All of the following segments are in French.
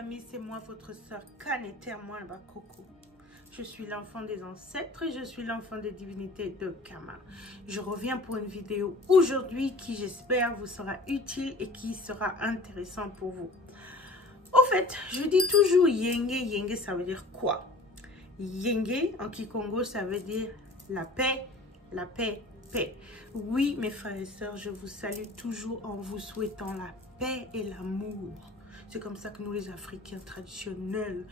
famille, c'est moi, votre soeur Kaneter Mwambakoko. Je suis l'enfant des ancêtres et je suis l'enfant des divinités de Kama. Je reviens pour une vidéo aujourd'hui qui, j'espère, vous sera utile et qui sera intéressant pour vous. Au fait, je dis toujours Yenge. Yenge, ça veut dire quoi? Yenge, en Kikongo, ça veut dire la paix, paix. Oui, mes frères et sœurs, je vous salue toujours en vous souhaitant la paix et l'amour. C'est comme ça que nous, les Africains traditionnels,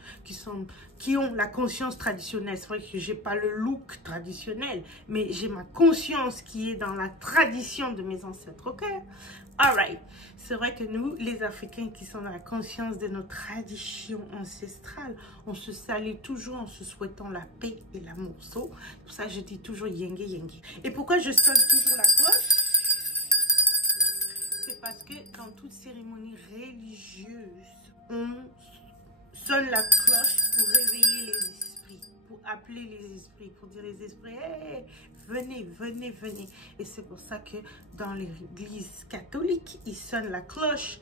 qui ont la conscience traditionnelle, c'est vrai que je n'ai pas le look traditionnel, mais j'ai ma conscience qui est dans la tradition de mes ancêtres, ok? Alright. C'est vrai que nous, les Africains qui sont dans la conscience de nos traditions ancestrales, on se salue toujours en se souhaitant la paix et l'amour. So, pour ça, je dis toujours Yenge, Yenge. Et pourquoi je sonne toujours la cloche? C'est parce que dans toute cérémonie religieuse, on sonne la cloche pour réveiller les esprits, pour appeler les esprits, pour dire les esprits, hey, venez, venez, venez. Et c'est pour ça que dans l'église catholique, ils sonnent la cloche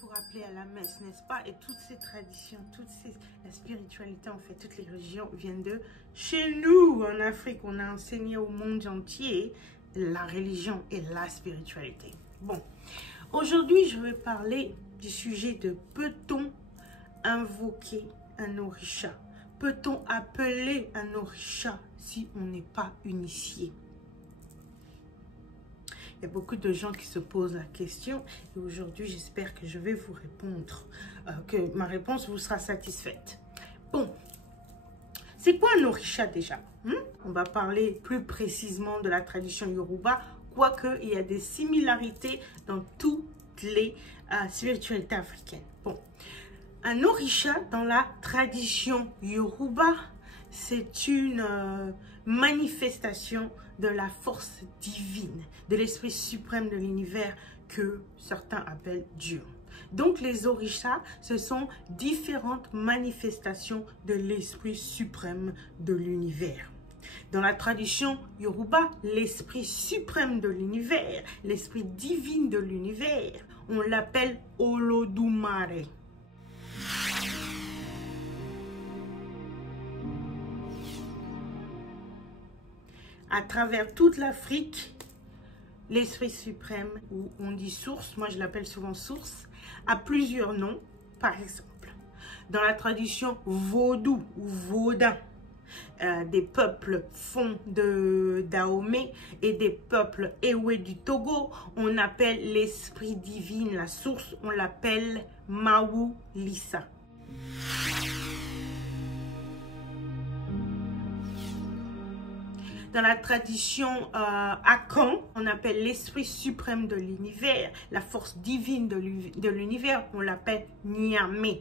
pour appeler à la messe, n'est-ce pas? Et toutes ces traditions, la spiritualité, en fait, toutes les religions viennent de chez nous, en Afrique. On a enseigné au monde entier la religion et la spiritualité. Bon, aujourd'hui, je vais parler du sujet de peut-on invoquer un orisha? Peut-on appeler un orisha si on n'est pas initié? Il y a beaucoup de gens qui se posent la question et aujourd'hui, j'espère que je vais vous répondre, que ma réponse vous sera satisfaite. Bon, c'est quoi un orisha déjà? On va parler plus précisément de la tradition Yoruba, quoique il y a des similarités dans toutes les spiritualités africaines. Bon, un orisha dans la tradition Yoruba, c'est une manifestation de la force divine, de l'esprit suprême de l'univers que certains appellent Dieu. Donc les orishas, ce sont différentes manifestations de l'esprit suprême de l'univers. Dans la tradition Yoruba, l'esprit suprême de l'univers, l'esprit divin de l'univers, on l'appelle Olodumare. À travers toute l'Afrique, l'esprit suprême, ou on dit source, moi je l'appelle souvent source, a plusieurs noms. Par exemple, dans la tradition vaudou ou vaudin, des peuples font de Dahomey et des peuples Ewe du Togo, on appelle l'esprit divin, la source, on l'appelle Mawu Lissa. Dans la tradition Akan, on appelle l'esprit suprême de l'univers, la force divine de l'univers, on l'appelle Nyame.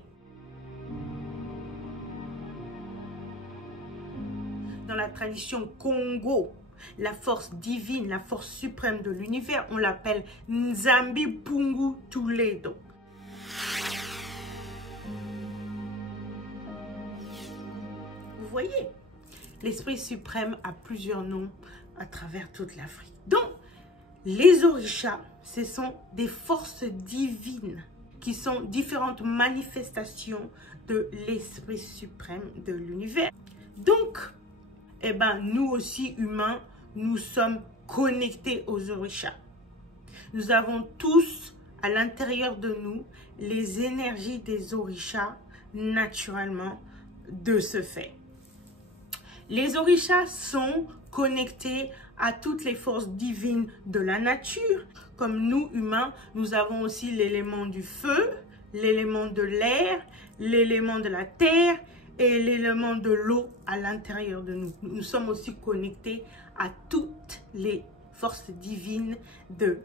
Dans la tradition Congo, la force divine, la force suprême de l'univers, on l'appelle Nzambi Pungu Tuledo. Vous voyez? L'esprit suprême a plusieurs noms à travers toute l'Afrique. Donc, les orishas, ce sont des forces divines qui sont différentes manifestations de l'esprit suprême de l'univers. Donc, eh ben, nous aussi, humains, nous sommes connectés aux orishas. Nous avons tous, à l'intérieur de nous, les énergies des orishas, naturellement, de ce fait. Les orishas sont connectés à toutes les forces divines de la nature. Comme nous, humains, nous avons aussi l'élément du feu, l'élément de l'air, l'élément de la terre et l'élément de l'eau à l'intérieur de nous. Nous sommes aussi connectés à toutes les forces divines de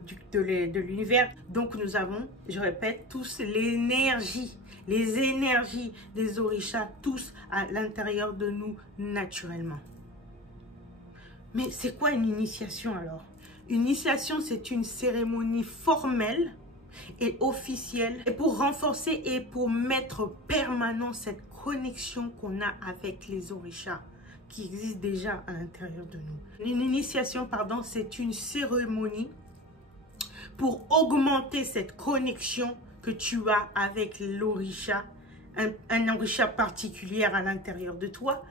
l'univers. Donc nous avons, je répète, tous l'énergie, les énergies des orishas, tous à l'intérieur de nous naturellement. Mais c'est quoi une initiation alors? Une initiation, c'est une cérémonie formelle et officielle et pour renforcer et pour mettre permanent cette connexion qu'on a avec les orishas qui existe déjà à l'intérieur de nous. Une initiation, pardon, c'est une cérémonie pour augmenter cette connexion que tu as avec l'orisha, un orisha particulier à l'intérieur de toi.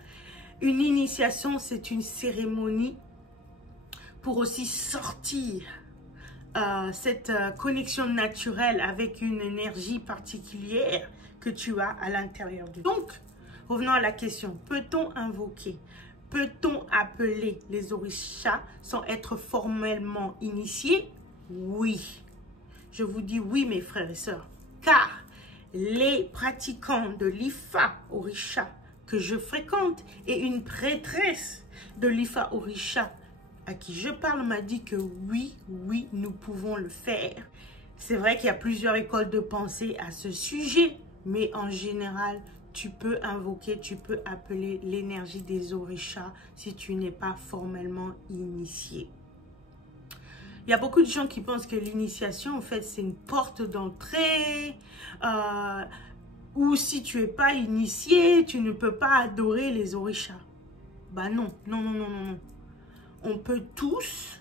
Une initiation, c'est une cérémonie pour aussi sortir cette connexion naturelle avec une énergie particulière que tu as à l'intérieur de toi. Donc, revenons à la question, peut-on invoquer, peut-on appeler les orishas sans être formellement initié? Oui. Je vous dis oui, mes frères et sœurs, car les pratiquants de l'Ifa Orisha que je fréquente et une prêtresse de l'Ifa Orisha à qui je parle m'a dit que oui, nous pouvons le faire. C'est vrai qu'il y a plusieurs écoles de pensée à ce sujet, mais en général, tu peux invoquer, tu peux appeler l'énergie des orishas si tu n'es pas formellement initié. Il y a beaucoup de gens qui pensent que l'initiation, en fait, c'est une porte d'entrée, ou si tu n'es pas initié, tu ne peux pas adorer les orishas. Bah non. On peut tous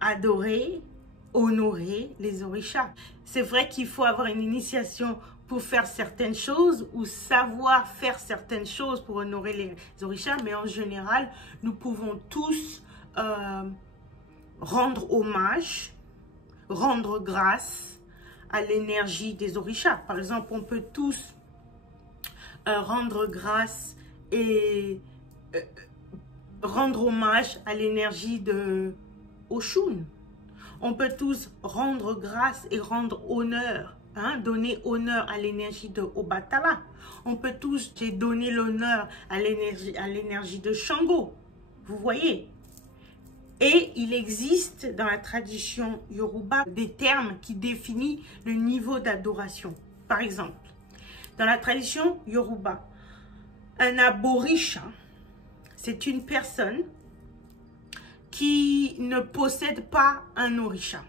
adorer, honorer les orishas. C'est vrai qu'il faut avoir une initiation pour faire certaines choses ou savoir faire certaines choses pour honorer les orishas, mais en général, nous pouvons tous rendre hommage, rendre grâce à l'énergie des orishas. Par exemple, on peut tous rendre grâce et rendre hommage à l'énergie de Oshun. On peut tous rendre grâce et rendre honneur, donner honneur à l'énergie de Obatala. On peut tous donner l'honneur à l'énergie de Shango. Vous voyez? Et il existe dans la tradition Yoruba des termes qui définissent le niveau d'adoration. Par exemple, dans la tradition Yoruba, un aborisha, c'est une personne qui ne possède pas un orisha.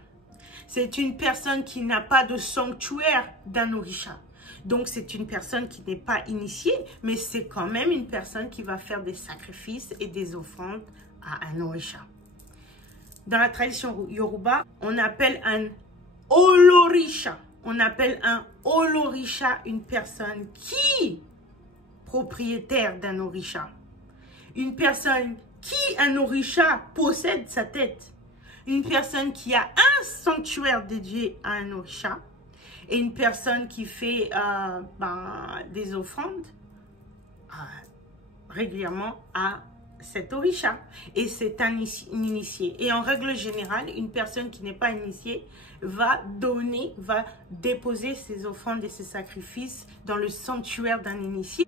C'est une personne qui n'a pas de sanctuaire d'un orisha. Donc, c'est une personne qui n'est pas initiée, mais c'est quand même une personne qui va faire des sacrifices et des offrandes à un orisha. Dans la tradition Yoruba, on appelle un olorisha. On appelle un olorisha une personne qui propriétaire d'un orisha. Une personne qui, un orisha, possède sa tête. Une personne qui a un sanctuaire dédié à un orisha. Et une personne qui fait des offrandes régulièrement à cet orisha. Et c'est un initié. Et en règle générale, une personne qui n'est pas initiée va déposer ses offrandes et ses sacrifices dans le sanctuaire d'un initié.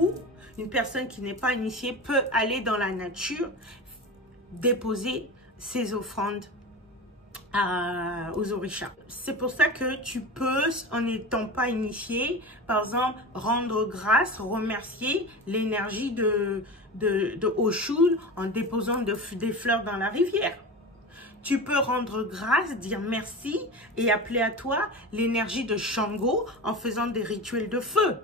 Ou une personne qui n'est pas initiée peut aller dans la nature déposer ses offrandes aux orishas. C'est pour ça que tu peux, en n'étant pas initié, par exemple, rendre grâce, remercier l'énergie de Oshun en déposant des fleurs dans la rivière. Tu peux rendre grâce, dire merci et appeler à toi l'énergie de Shango en faisant des rituels de feu.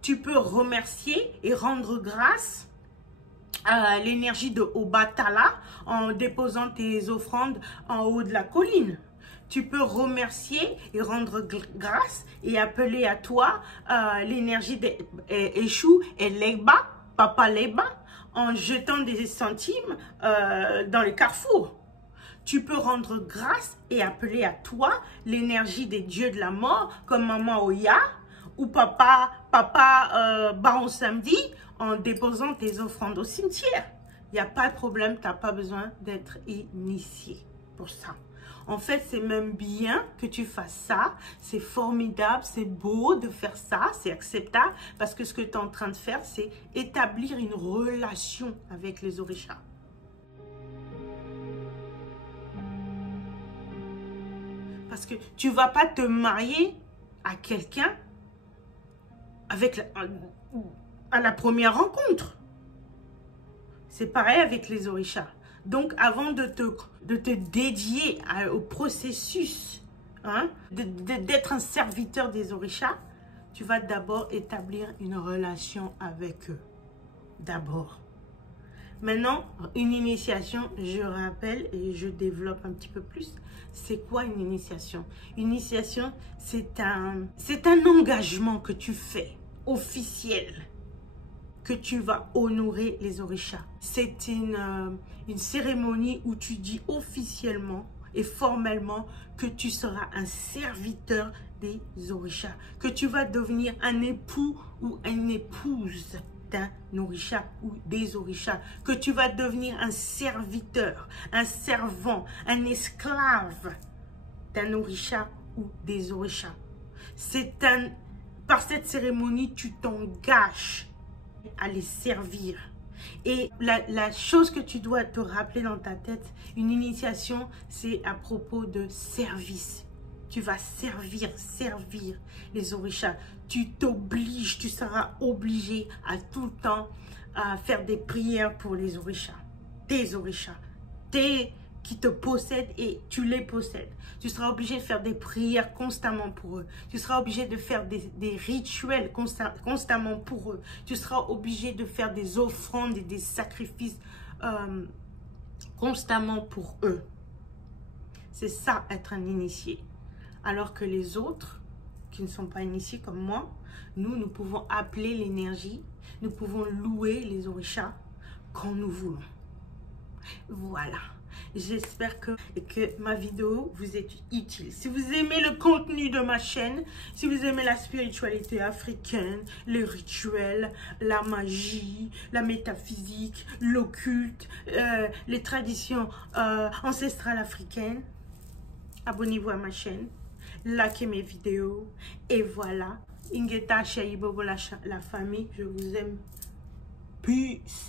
Tu peux remercier et rendre grâce à l'énergie de Obatala en déposant tes offrandes en haut de la colline. Tu peux remercier et rendre grâce et appeler à toi l'énergie d'Eshu et Legba, Papa Leba, en jetant des centimes dans les carrefours. Tu peux rendre grâce et appeler à toi l'énergie des dieux de la mort comme Maman Oya ou Papa Baron Samedi en déposant tes offrandes au cimetière. Il n'y a pas de problème, tu n'as pas besoin d'être initié pour ça. En fait, c'est même bien que tu fasses ça. C'est formidable, c'est beau de faire ça, c'est acceptable parce que ce que tu es en train de faire, c'est établir une relation avec les orishas. Parce que tu ne vas pas te marier à quelqu'un à la première rencontre. C'est pareil avec les orishas. Donc, avant de te dédier au processus d'être un serviteur des orishas, tu vas d'abord établir une relation avec eux. D'abord. Maintenant, une initiation, je rappelle et je développe un petit peu plus. C'est quoi une initiation? Une initiation, c'est un engagement que tu fais, officiel, que tu vas honorer les orishas. C'est une cérémonie où tu dis officiellement et formellement que tu seras un serviteur des orishas, que tu vas devenir un époux ou une épouse d'un orisha ou des orishas, que tu vas devenir un serviteur, un servant, un esclave d'un orisha ou des orishas. Par cette cérémonie, tu t'engages à les servir. Et la chose que tu dois te rappeler dans ta tête, une initiation, c'est à propos de service. Tu vas servir les orishas. Tu t'obliges, tu seras obligé à tout le temps à faire des prières pour les orishas. Tes orishas. Qui te possèdent et tu les possèdes. Tu seras obligé de faire des prières constamment pour eux. Tu seras obligé de faire des rituels constamment pour eux. Tu seras obligé de faire des offrandes et des sacrifices constamment pour eux. C'est ça, être un initié. Alors que les autres, qui ne sont pas initiés comme moi, nous pouvons appeler l'énergie, nous pouvons louer les orishas quand nous voulons. Voilà. J'espère que ma vidéo vous est utile. Si vous aimez le contenu de ma chaîne, si vous aimez la spiritualité africaine, les rituels, la magie, la métaphysique, l'occulte, les traditions ancestrales africaines, abonnez-vous à ma chaîne, likez mes vidéos et voilà. Ingeta Shaibobo la famille, je vous aime. Peace.